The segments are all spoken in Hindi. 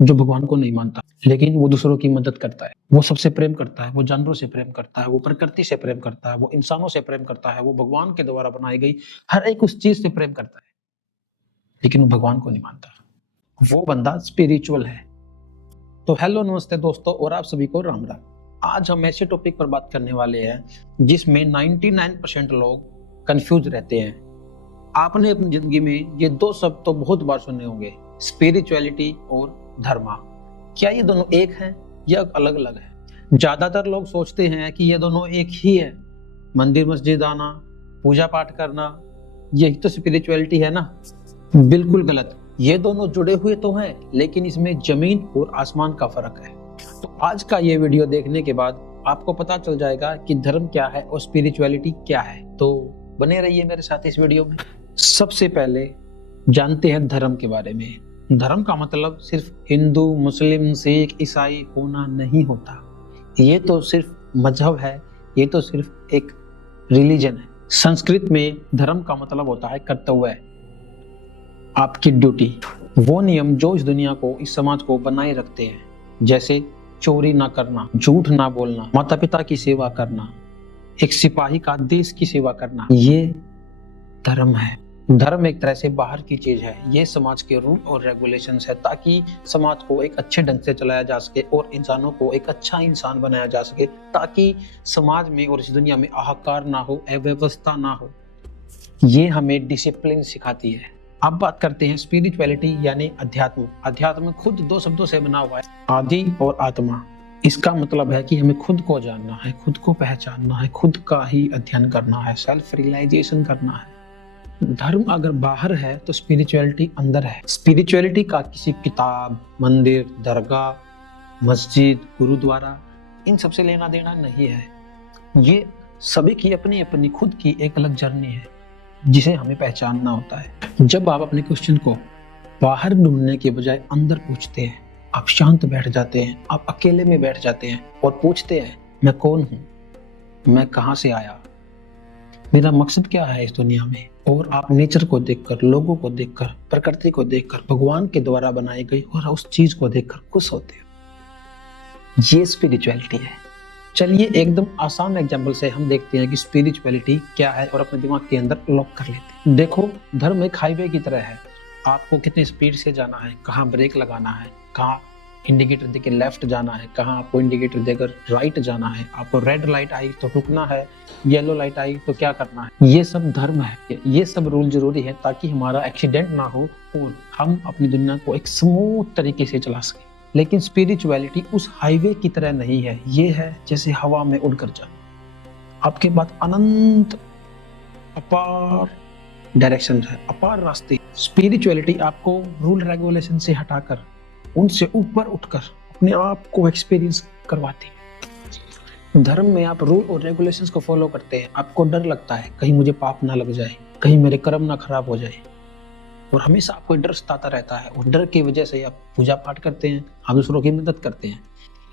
जो भगवान को नहीं मानता, लेकिन वो दूसरों की मदद करता है, वो सबसे प्रेम करता है, वो जानवरों से प्रेम करता है, वो प्रकृति से प्रेम करता है, वो इंसानों से प्रेम करता है, वो भगवान के द्वारा बनाई गई हर एक उस चीज से प्रेम करता है, लेकिन वो भगवान को नहीं मानता। वो बंदा स्पिरिचुअल है। तो हेलो नमस्ते दोस्तों, और आप सभी को राम राम। आज हम ऐसे टॉपिक पर बात करने वाले हैं जिसमें 99% लोग कंफ्यूज रहते हैं। आपने अपनी जिंदगी में ये दो शब्द तो बहुत बार सुने होंगे, स्पिरिचुअलिटी और धर्म। क्या ये दोनों एक हैं या अलग अलग है? ज्यादातर लोग सोचते हैं कि ये दोनों एक ही है। मंदिर मस्जिद आना, पूजा पाठ करना, यही तो स्पिरिचुअलिटी है ना। बिल्कुल गलत। ये दोनों जुड़े हुए तो हैं, लेकिन इसमें जमीन और आसमान का फर्क है। तो आज का ये वीडियो देखने के बाद आपको पता चल जाएगा कि धर्म क्या है और स्पिरिचुअलिटी क्या है। तो बने रहिए मेरे साथ इस वीडियो में। सबसे पहले जानते हैं धर्म के बारे में। धर्म का मतलब सिर्फ हिंदू, मुस्लिम, सिख, ईसाई होना नहीं होता। ये तो सिर्फ मजहब है, ये तो सिर्फ एक रिलीजन है। संस्कृत में धर्म का मतलब होता है कर्तव्य, आपकी ड्यूटी, वो नियम जो इस दुनिया को, इस समाज को बनाए रखते हैं। जैसे चोरी ना करना, झूठ ना बोलना, माता पिता की सेवा करना, एक सिपाही का देश की सेवा करना, ये धर्म है। धर्म एक तरह से बाहर की चीज है, ये समाज के रूल और रेगुलेशंस है, ताकि समाज को एक अच्छे ढंग से चलाया जा सके और इंसानों को एक अच्छा इंसान बनाया जा सके, ताकि समाज में और इस दुनिया में अहंकार ना हो, अव्यवस्था ना हो। ये हमें डिसिप्लिन सिखाती है। अब बात करते हैं स्पिरिचुअलिटी यानी अध्यात्म। अध्यात्म खुद दो शब्दों से बना हुआ है, आदि और आत्मा। इसका मतलब है कि हमें खुद को जानना है, खुद को पहचानना है, खुद का ही अध्ययन करना है, सेल्फ रियलाइजेशन करना है। धर्म अगर बाहर है तो स्पिरिचुअलिटी अंदर है। स्पिरिचुअलिटी का किसी किताब, मंदिर, दरगाह, मस्जिद, गुरुद्वारा, इन सबसे लेना देना नहीं है। ये सभी की अपनी अपनी खुद की एक अलग जर्नी है, जिसे हमें पहचानना होता है। जब आप अपने क्वेश्चन को बाहर ढूंढने के बजाय अंदर पूछते हैं, आप शांत बैठ जाते हैं, आप अकेले में बैठ जाते हैं और पूछते हैं, मैं कौन हूँ, मैं कहाँ से आया, मेरा मकसद क्या है इस दुनिया में। और आप नेचर को देखकर, लोगों को देखकर, प्रकृति को देखकर, भगवान के द्वारा बनाई गई और उस चीज को देखकर खुश होते हो। ये स्पिरिचुअलिटी है। चलिए एकदम आसान एग्जांपल से हम देखते हैं कि स्पिरिचुअलिटी क्या है और अपने दिमाग के अंदर लॉक कर लेते हैं। देखो, धर्म एक हाईवे की तरह है। आपको कितनी स्पीड से जाना है, कहाँ ब्रेक लगाना है, कहाँ इंडिकेटर देकर लेफ्ट जाना है, कहाँ आपको इंडिकेटर देकर राइट जाना है, आपको रेड लाइट आई तो रुकना है, येलो लाइट आई तो क्या करना है। ये सब धर्म है, ये सब रूल जरूरी है ताकि हमारा एक्सीडेंट ना हो और हम अपनी दुनिया को एक स्मूथ तरीके से चला सके। लेकिन स्पिरिचुअलिटी उस हाईवे की तरह नहीं है। ये है जैसे हवा में उड़कर जाना। आपके पास अनंत अपार डायरेक्शन है, अपार रास्ते। स्पिरिचुअलिटी आपको रूल रेगुलेशन से हटाकर, उनसे ऊपर उठकर अपने आप को एक्सपीरियंस करवाती है। धर्म में आप रूल और रेगुलेशंस को फॉलो करते हैं, आपको डर लगता है कहीं मुझे पाप ना लग जाए, कहीं मेरे कर्म ना खराब हो जाए, और हमेशा आपको डर सताता रहता है, और डर की वजह से आप पूजा पाठ करते हैं, आप दूसरों की मदद करते हैं।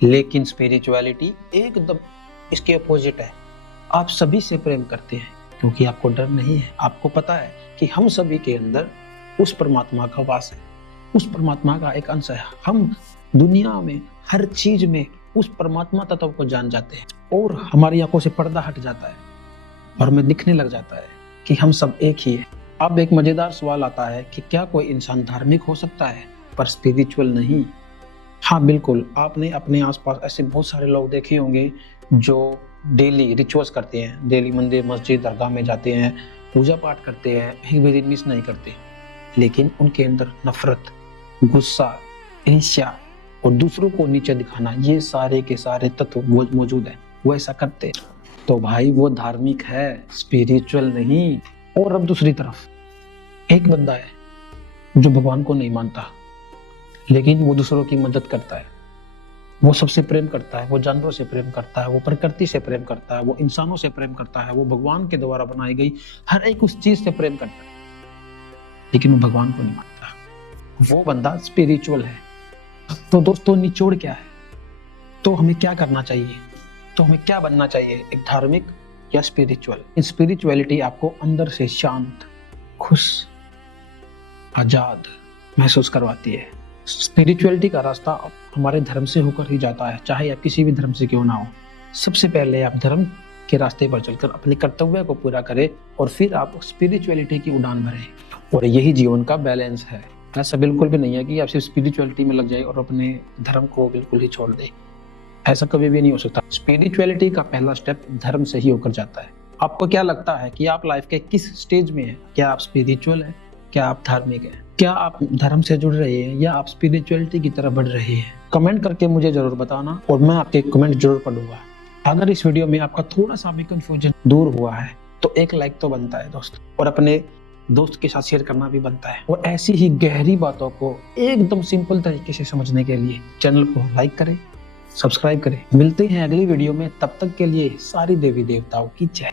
लेकिन स्पिरिचुअलिटी एकदम इसके अपोजिट है। आप सभी से प्रेम करते हैं क्योंकि आपको डर नहीं है। आपको पता है कि हम सभी के अंदर उस परमात्मा का वास है, उस परमात्मा का एक अंश है। हम दुनिया में हर चीज में उस परमात्मा तत्व को जान जाते हैं और हमारी आंखों से पर्दा हट जाता है और हमें दिखने लग जाता है कि हम सब एक ही है। अब एक मजेदार सवाल आता है कि क्या कोई इंसान धार्मिक हो सकता है पर स्पिरिचुअल नहीं? हाँ बिल्कुल। आपने अपने आसपास ऐसे बहुत सारे लोग देखे होंगे जो डेली रिचुअल्स करते हैं, डेली मंदिर, मस्जिद, दरगाह में जाते हैं, पूजा पाठ करते हैं, एक भी दिन मिस नहीं करते, लेकिन उनके अंदर नफरत, गुस्सा, ईर्ष्या और दूसरों को नीचे दिखाना, ये सारे के सारे तत्व मौजूद है। वो ऐसा करते हैं तो भाई वो धार्मिक है, स्पिरिचुअल नहीं। और अब दूसरी तरफ एक बंदा है जो भगवान को नहीं मानता, लेकिन वो दूसरों की मदद करता है, वो सबसे प्रेम करता है, वो जानवरों से प्रेम करता है, वो प्रकृति से प्रेम करता है, वो इंसानों से प्रेम करता है, वो भगवान के द्वारा बनाई गई हर एक उस चीज से प्रेम करता है, लेकिन वो भगवान को नहीं मानता। वो बंदा स्पिरिचुअल है। तो दोस्तों, निचोड़ क्या है? तो हमें क्या करना चाहिए? तो हमें क्या बनना चाहिए, एक धार्मिक या स्पिरिचुअल? स्पिरिचुअलिटी आपको अंदर से शांत, खुश, आजाद महसूस करवाती है। स्पिरिचुअलिटी का रास्ता हमारे धर्म से होकर ही जाता है, चाहे आप किसी भी धर्म से क्यों ना हो। सबसे पहले आप धर्म के रास्ते पर चलकर अपने कर्तव्य को पूरा करें और फिर आप स्पिरिचुअलिटी की उड़ान भरें, और यही जीवन का बैलेंस है। ऐसा बिल्कुल भी नहीं है कि आप सिर्फ स्पिरिचुअलिटी में लग जाए और अपने धर्म को बिल्कुल ही छोड़ दें। ऐसा कभी भी नहीं हो सकता। स्पिरिचुअलिटी का पहला स्टेप धर्म से ही होकर जाता है। आपको क्या लगता है कि आप लाइफ के किस स्टेज में हैं? क्या आप स्पिरिचुअल हैं? क्या आप धार्मिक हैं? क्या आप धर्म से जुड़ रहे हैं या आप स्पिरिचुअलिटी की तरफ बढ़ रहे हैं? कमेंट करके मुझे जरूर बताना और मैं आपके कमेंट जरूर पढ़ूंगा। अगर इस वीडियो में आपका थोड़ा सा भी कंफ्यूजन दूर हुआ है तो एक लाइक तो बनता है दोस्त, और अपने दोस्त के साथ शेयर करना भी बनता है। और ऐसी ही गहरी बातों को एकदम सिंपल तरीके से समझने के लिए चैनल को लाइक करें, सब्सक्राइब करें। मिलते हैं अगली वीडियो में, तब तक के लिए सारी देवी देवताओं की जय।